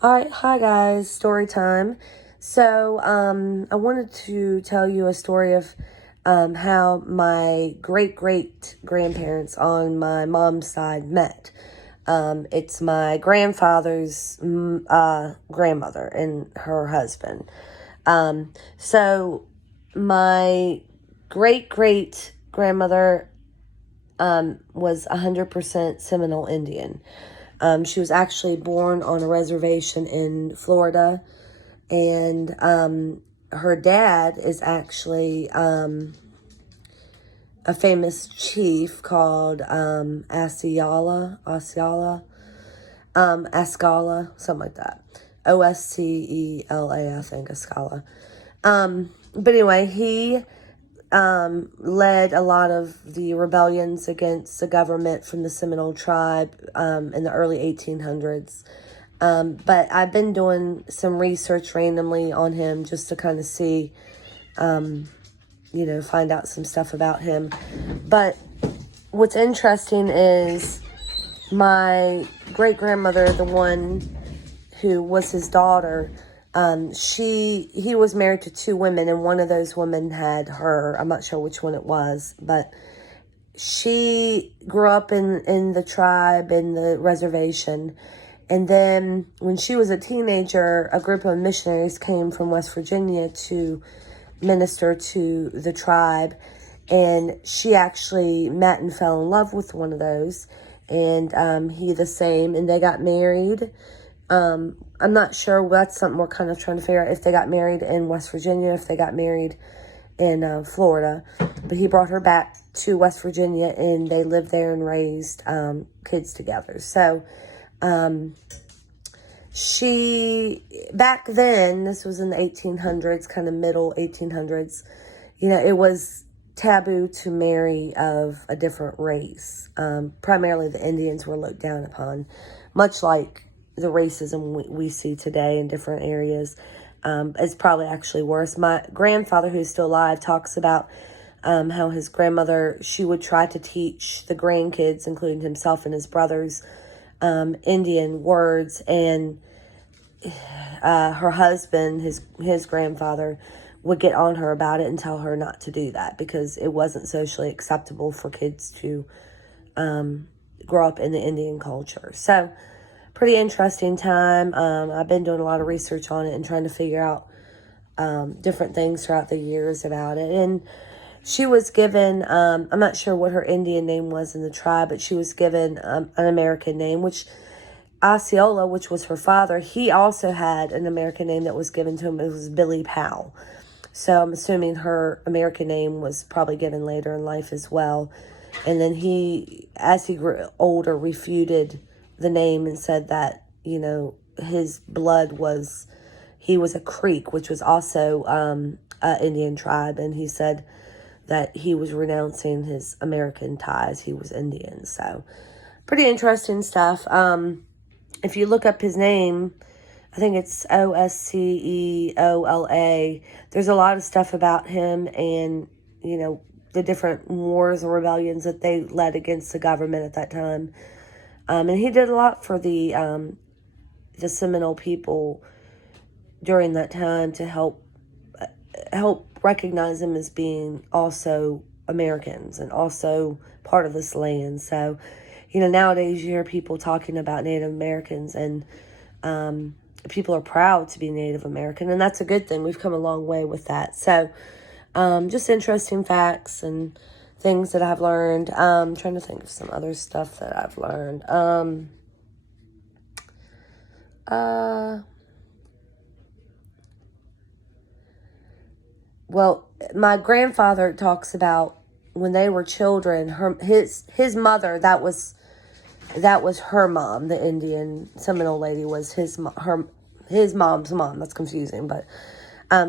All right, hi guys, story time. I wanted to tell you a story of how my great great grandparents on my mom's side met. It's my grandfather's grandmother and her husband. So my great great grandmother was 100% Seminole Indian. She was actually born on a reservation in Florida, and her dad is actually a famous chief called Ascala, something like that. Oscela, I think, Ascala. But anyway, he led a lot of the rebellions against the government from the Seminole tribe in the early 1800s. But I've been doing some research randomly on him just to kind of see, find out some stuff about him. But what's interesting is my great-grandmother, the one who was his daughter, he was married to two women, and one of those women had her. I'm not sure which one it was, but she grew up in the tribe, in the reservation. And then when she was a teenager, a group of missionaries came from West Virginia to minister to the tribe. And she actually met and fell in love with one of those. And he the same. And they got married. I'm not sure. That's something we're kind of trying to figure out, if they got married in West Virginia, if they got married in Florida. But he brought her back to West Virginia, and they lived there and raised kids together. So back then, this was in the 1800s, kind of middle 1800s, it was taboo to marry of a different race. Primarily the Indians were looked down upon, much like the racism we see today in different areas. It's probably actually worse. My grandfather, who's still alive, talks about how his grandmother, she would try to teach the grandkids, including himself and his brothers, Indian words, and her husband, his grandfather, would get on her about it and tell her not to do that because it wasn't socially acceptable for kids to grow up in the Indian culture. So, pretty interesting time. I've been doing a lot of research on it and trying to figure out different things throughout the years about it. And she was given, I'm not sure what her Indian name was in the tribe, but she was given an American name, which Osceola, which was her father, he also had an American name that was given to him. It was Billy Powell. So I'm assuming her American name was probably given later in life as well. And then he, as he grew older, refuted the name and said that, his blood he was a Creek, which was also an Indian tribe. And he said that he was renouncing his American ties. He was Indian. So pretty interesting stuff. If you look up his name, I think it's Osceola. There's a lot of stuff about him and, the different wars and rebellions that they led against the government at that time. And he did a lot for the Seminole people during that time to help recognize them as being also Americans and also part of this land. So, nowadays you hear people talking about Native Americans, and people are proud to be Native American, and that's a good thing. We've come a long way with that. So, just interesting facts and things that I've learned. I'm trying to think of some other stuff that I've learned. Well, my grandfather talks about when they were children, his mother, that was her mom, the Indian Seminole lady, was his mom's mom. That's confusing, but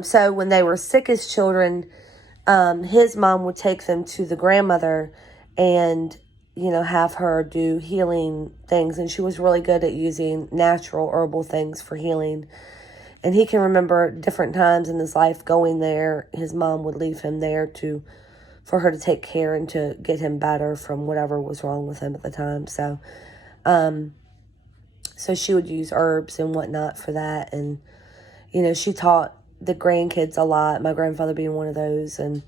so when they were sick as children, his mom would take them to the grandmother and, have her do healing things. And she was really good at using natural herbal things for healing. And he can remember different times in his life going there. His mom would leave him there for her to take care and to get him better from whatever was wrong with him at the time. So, So she would use herbs and whatnot for that. And, you know, she taught the grandkids a lot, my grandfather being one of those. And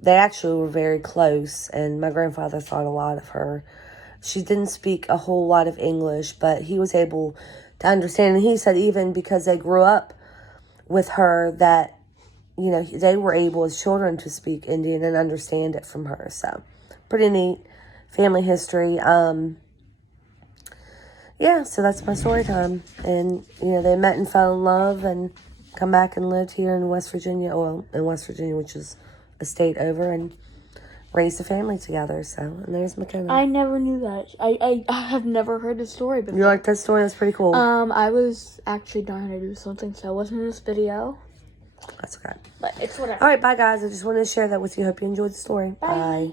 they actually were very close. And my grandfather thought a lot of her. She didn't speak a whole lot of English, but he was able to understand. And he said even because they grew up with her that, you know, they were able as children to speak Indian and understand it from her. So, pretty neat family history. Yeah, so that's my story time. And, you know, they met and fell in love and come back and lived here in West Virginia. Well, in West Virginia, which is a state over, and raised a family together. So, and there's McKenna. I never knew that. I have never heard the story before. You like that story? That's pretty cool. I was actually trying to do something, so I wasn't in this video. That's okay. But it's whatever. All right, bye, guys. I just wanted to share that with you. Hope you enjoyed the story. Bye.